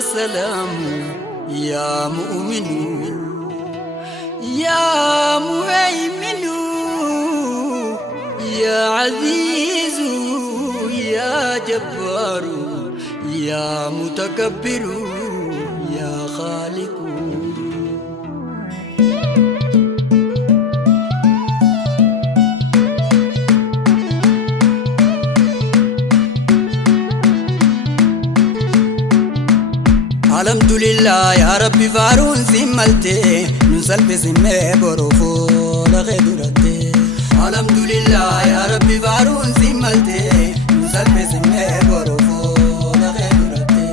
سلام يا مؤمن يا مهيمن يا عزيز يا جبار يا متكبر يا خالق الحمد لله يا ربي فارون سملتي نسلب سمي بروفو لغدرتي الحمد لله يا ربي فارون سملتي نسلب سمي بروفو لغدرتي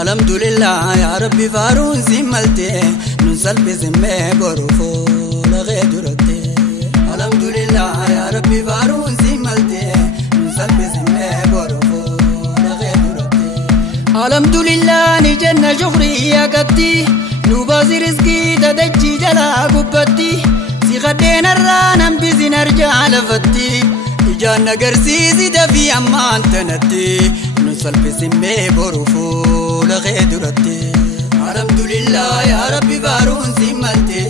الحمد لله يا ربي فارون سملتي نسلب سمي بروفو لغدرتي الحمد لله يا ربي فارون سملتي نسلب سمي بروفو الحمد لله نجنا شكري يا قدي نبازي رزقي تدجي جلا قبتي سيغدين الرانم بزين ارجع لفتي إجانا قرسيسي دفي أمان تنتي نسل بسمي بروفو لغيدرتي الحمد لله يا ربي بارون سمالتي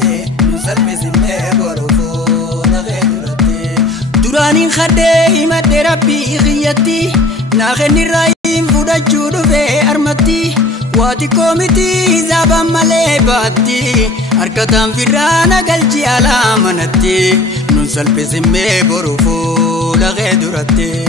نسل بسمي بروفو لغيدرتي درانين خدي مد ربي غيتي ناخني رايم فودا جودو في أرمتي واتي كوميتي زابا مالي باتي أركتان فرانا قلجي على منتي ننسل بسمي بروفو لغيدرتي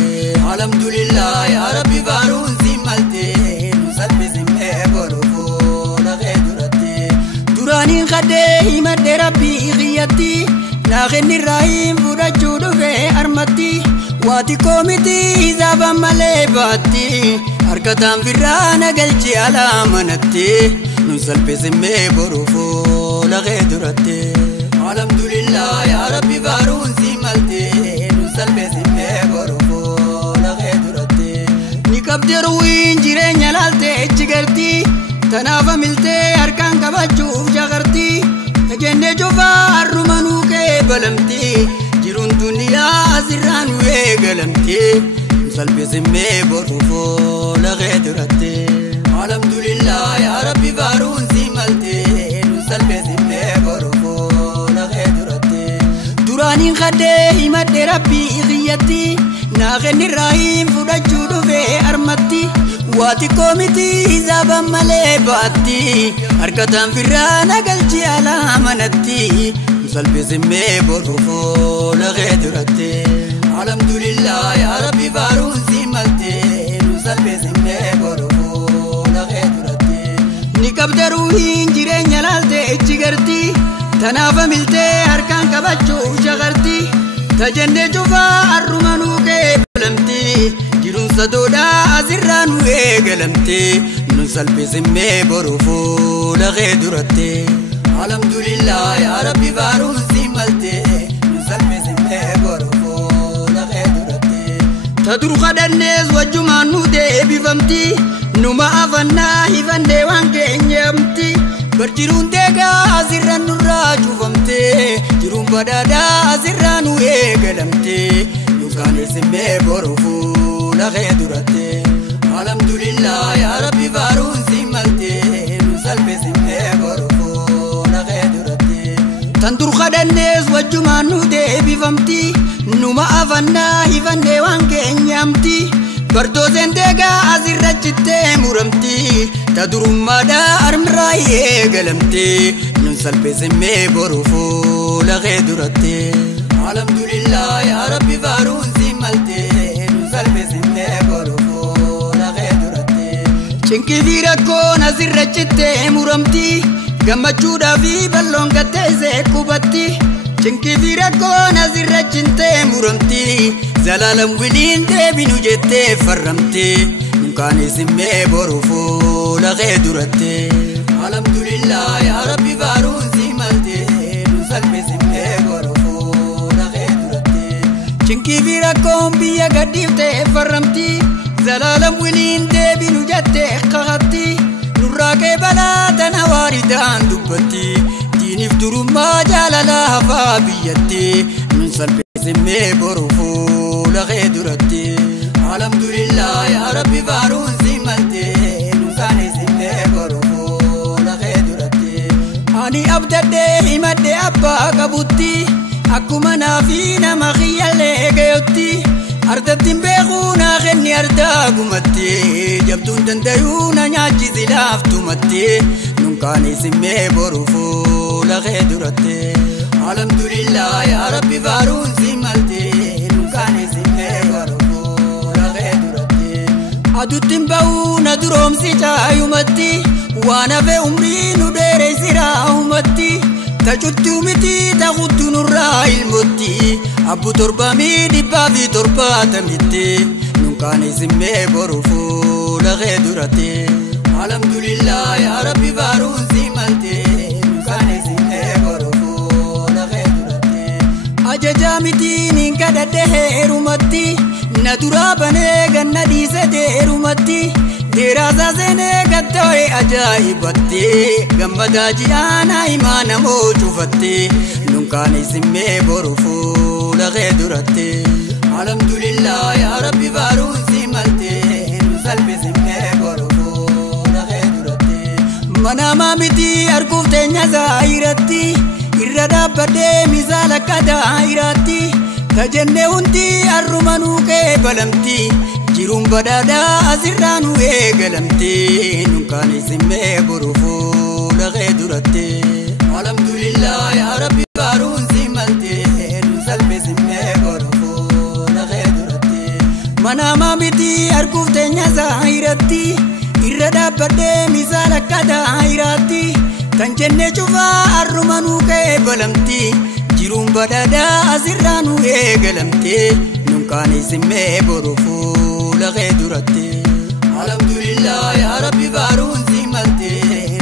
الحمد لله يا ربي بارون سمالتي ننسل بسمي بروفو لغيدرتي درانين خدي مد ربي غيتي ناخني رايم فودا جودو في أرمتي واتي كوميتي زابا مالي باتي أركتان فرانا قلجي على منتي ننسل بسمي بروفو لغيدرتي الحمد لله يا ربي بارون سمالتي ننسل بسمي بروفو لغيدرتي نكبدر وين جيرين يلالتي اجغرتي تنافا ملتي أركان كبجوف جغرتي تجنة جوفا الرمانو كبلمتي جيرون دنيا زران ويقلمتي نسل بسمي بروفو لغيدرتي الحمد لله يا ربي بارون سمالتي نسل بسمي بروفو لغيدرتي درانين خدي مد ربي غيتي ناغني الرحيم فودا جودو في أرمتي واتي كوميتي زابا مالي باتي أركتان فرانا قلجي على منتي نسل بسمي بروفو لغيدرتي الحمد لله يا ربي بارون سمالتي نسل بسمي بروفو لغيدرتي نكبدر وين جيرين يلالتي اجغرتي تنافا ملتي أركان كبجو شغرتي تجنة جوفا الرمانو كبلمتي جيرون سدودا أزران ويقلمتي نسل بسمي بروفو لغيدرتي الحمد لله يا ربي بارون سمالتي نسل بسمي بروفو لغيدرتي تدرو خدنيز وجمان نودي بفمتي نما أفنا هفن ديوان كينيمتي برجرون ديغا أزران نراجو فمتي جرون بدادا أزران ويقلمتي نسل بسمي بروفو لغيدرتي الحمد لله يا ربي بارون سمالتي نسل بسمي بروفو لغيدرتي تندر خدنيز وجمان نودي بفمتي نما أفنا هفن ديوان كينيمتي بردوزن ديغا أزرجتي مرمتي تدرم مدى أرمراي قلمتي ننسل بسمي بروفو لغيدرتي الحمد لله يا ربي بارون سمالتي ننسل بسمي بروفو لغيدرتي شنكي فيركو نزرجتي مرمتي قمتشودا في بلون قتيزي كوبتي شنكي فيركو نزرجتي مرمتي زلالم ولين تبينو جتي فرمتي نكاني سمي بروفو لغيدرتي الحمد لله يا ربي بارون سمالتي نسل بسمي بروفو لغيدرتي شنكي فيركو بيا قديفتي فرمتي زلالم ولين تبينو جتي قغتي نراكي بلاتنا واردان دبتي ديني فدرو ما جالالها فابيتي نسل بسمي بروفو لغيدرتي الحمد لله يا ربي بارون سمالتي نساني سمي Ani abdadde himadde abbaa qabutti akkuma naafi nama khiyyallee gayotti ardattiin beekuu naa kenni ardaa gumatti jabduun dandayuu na nyaachisi laaftumatti nunkaanii simmee boru fuula kee duratte alhamdulillah yaa rabbi faaruun si malte nunkaanii simmee boru fuula kee duratte aduttiin ba'uu na duroomsi caayumatti waan hafe umrii nu dheereessiraa humatti tachutti miti taqutu nurraa ilmotti abbu torbamii dhibbaa fi torbaatamitti nunkaanii simmee boru fuula kee duratte alhamdulillah yaa rabbi faaruun si malte nunkaanii simmee boru fuula kee duratte ajajaa mitiin hin kadhadhe heerumatti na duraa banee ganna dhiise deerumatti Deraasa seenee gattoo'ee ajaa'ibattee gammadaa ji'aana himaa namoo cufattee nunkaanii simmee boru fuula kee duratte alhamdulillah yaa rabbi faaruun si malte nu salphi simmee boru fuula kee duratte manamaa miti arguuf teenya zaahiratti irra dhaabbadhee misaala akka daahiraatti tajennee hundi arruma nuu kee balamti jiruun badhaadhaa asirraa nu eegalamte nunkaanii simmee boru fuula kee duratte alhamdulillah yaa rabbi faaruun si malte nu salphi simmee boru fuula kee duratte manamaa miti arguuf teenya zaahiratti irra dhaabbadhee misaala akka daahiraatti kan jennee cufaa arruma nuu kee balamti jiruun badhaadhaa asirraa nu eegalamte nunkaanii simmee boru fuula kee duratte alhamdulillah yaa rabbi faaruun si malte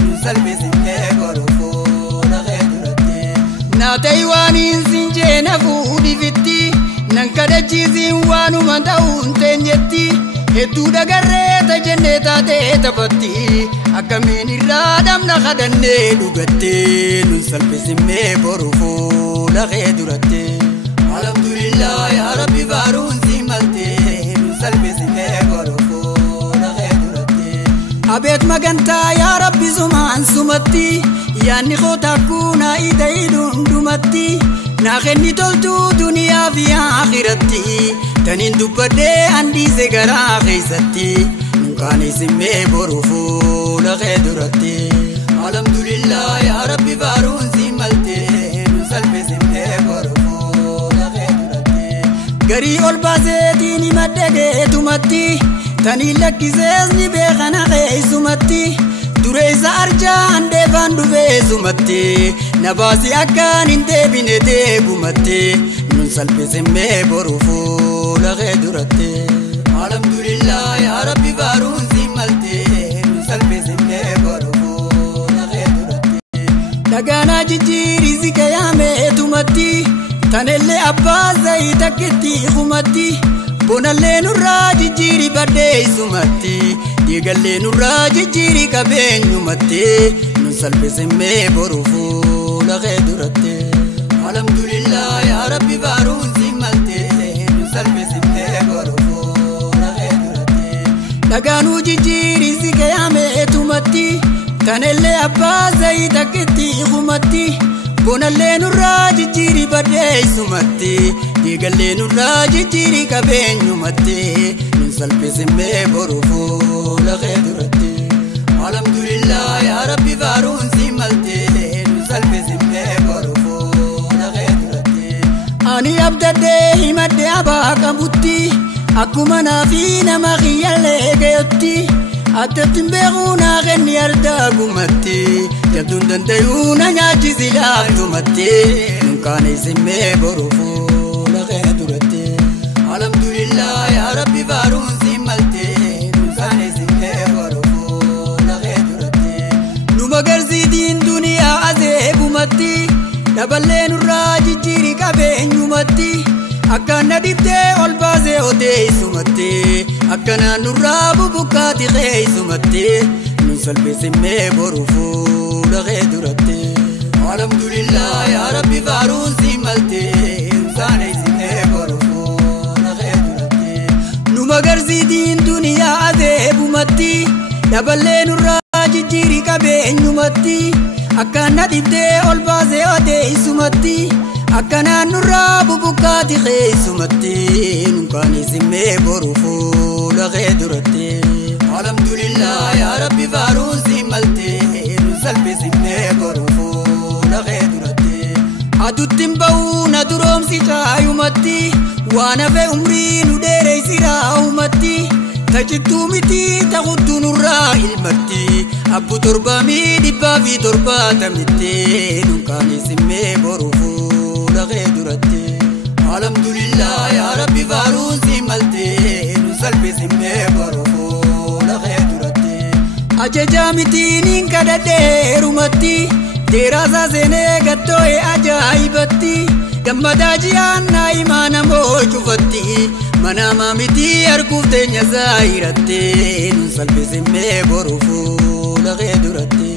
nu salphi simmee boru fuula kee duratte naatay waaniin sin jeena fuudhifitti nan kadhachiisiin waanuma ta'uun teenyetti hedduu dagarree tajennee taatee taphatti akkamiin irraa dhamna kadhannee dhugatte nun salphi simmee boru fuula kee duratte alhamdulillah yaa rabbi faaruun si malte nu salphi simmee boru fuula kee duratte abeet magantaa yaa rabbi sumaan sumatti yaanni koota akkuna ida'ii dhundhumatti naa kenni toltuu duniyaa fi akhiratti taniin dubbadhee handiise garaa keessatti nunkaanii simmee boru fuula kee duratte alhamdulillah yaa rabbi faaruun si malte nu salphi simmee boru fuula kee duratte garii ol baaseetiin himadhe geetumatti tanii lakkisees ni beekana keessumatti dureessa arjaa handeefaan dhufeessumatti na baasi akkaan hin deebine deebumatti nun salphi simmee boru fuula kee duratte alhamdulillah yaa rabbi faaruun si malte nun salphi simmee boru fuula kee duratte dhagaanaa jijjiirii si kayaameetumatti tanellee abbaa zayii takkitti humatti bonallee nurraa jijjiirii badheessumatti dhiigallee nurraa jijjiirii qabeenyumatti nun salphi simmee boru fuula kee duratte alhamdulillah yaa rabbi faaruun si malte nun salphi simmee boru fuula kee duratte dhagaanuu jijjiirii si kayaameetumatti tanellee abbaa zayii takkitti humatti bonallee nurraa jijjiirii badheessumatti dhiigallee nurraa jijjiirii qabeenyumatti nun salphi simmee boru fuula kee duratte alhamdulillah yaa rabbi faaruun si malte nun salphi simmee boru fuula kee duratte ani abdadhee himadde abbaa qabutti akkuma naafi nama khiyyallee gayotti addattiin beekuu naa kenni ardaa gumatti jabduun dandayuu na nyaachisi laaftumatti nunkaanii simmee boru fuula kee duratte alhamdulillah yaa rabbi faaruun si malte nunkaanii simmee boru fuula kee duratte nu magarsiitiin duniyaa azeebumatti daballee nurraa jijjiirii qabeenyumatti akkana dibdee ol baasee odeessumatti akkana nurraa bubukkaati keessumatti nun salphi simmee boru fuula kee duratte alhamdulillah yaa rabbi faaruun si malte nunkaanii simmee boru fuula kee duratte nu magarsiitiin duniyaa azeebumatti daballee nurraa jijjiirii qabeenyumatti akkana dibdee ol baasee odee isumatti akkanaan nurraa bubukkaati keessumatti nunkaan isimmee boru fuula kee duratti alhamdulillah yaa rabbi faaruusi maltee nu salphisimmee boru fuula kee duratti aduttiin ba'uu na duroomsi caayumatti waan hafe umrii nu dheereessiraa umatti tajittuu miti taqutu nurraa ilmatti abbu torbamii 170 nunkaan isimmee boru fuula kee duratti alhamdulillah yaa rabbi faaruusi maltee nu salphisimmee boru fuula kee duratti ajajaa mitiin kadhadheerumatti deeraasaa seenee gattoo'ee ajaa'ibatti gammadaa ji'aannaa imaana moo cufatti manaamaa mitii arguuf teenya saayirattee nu salphisimmee boru fuula kee duratti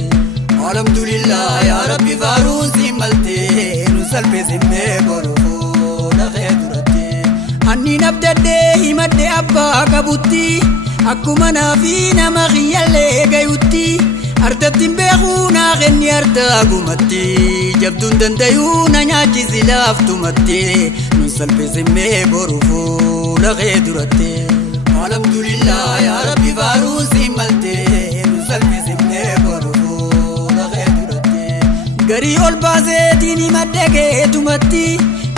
alhamdulillah yaa rabbi faaruusi maltee nu salphisimmee boru fuula kee duratti anniin abdaddee himadde abbaa qabutti akkuma naafi nama kiyyallee gayutti ardattiin beekuu naa kenni ardaagumatti jabduun dandayuu na nyaachisi laaftumatti nu salphisimmee boru fuula kee duratti alhamdulillah yaa rabbi faaruusi maltee nu salphisimmee boru fuula kee duratti garii ol baaseetiin himadde keetumatti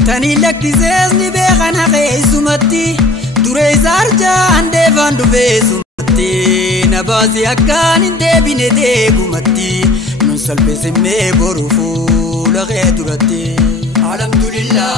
tanii lakkisees ni beekan haqeessumatti duree isaa arjaa handeefaan dhufeessumatti na baasii akkaan hin deebine deegumatti nu salphisimmee boru fuula kee duratti alhamdulillah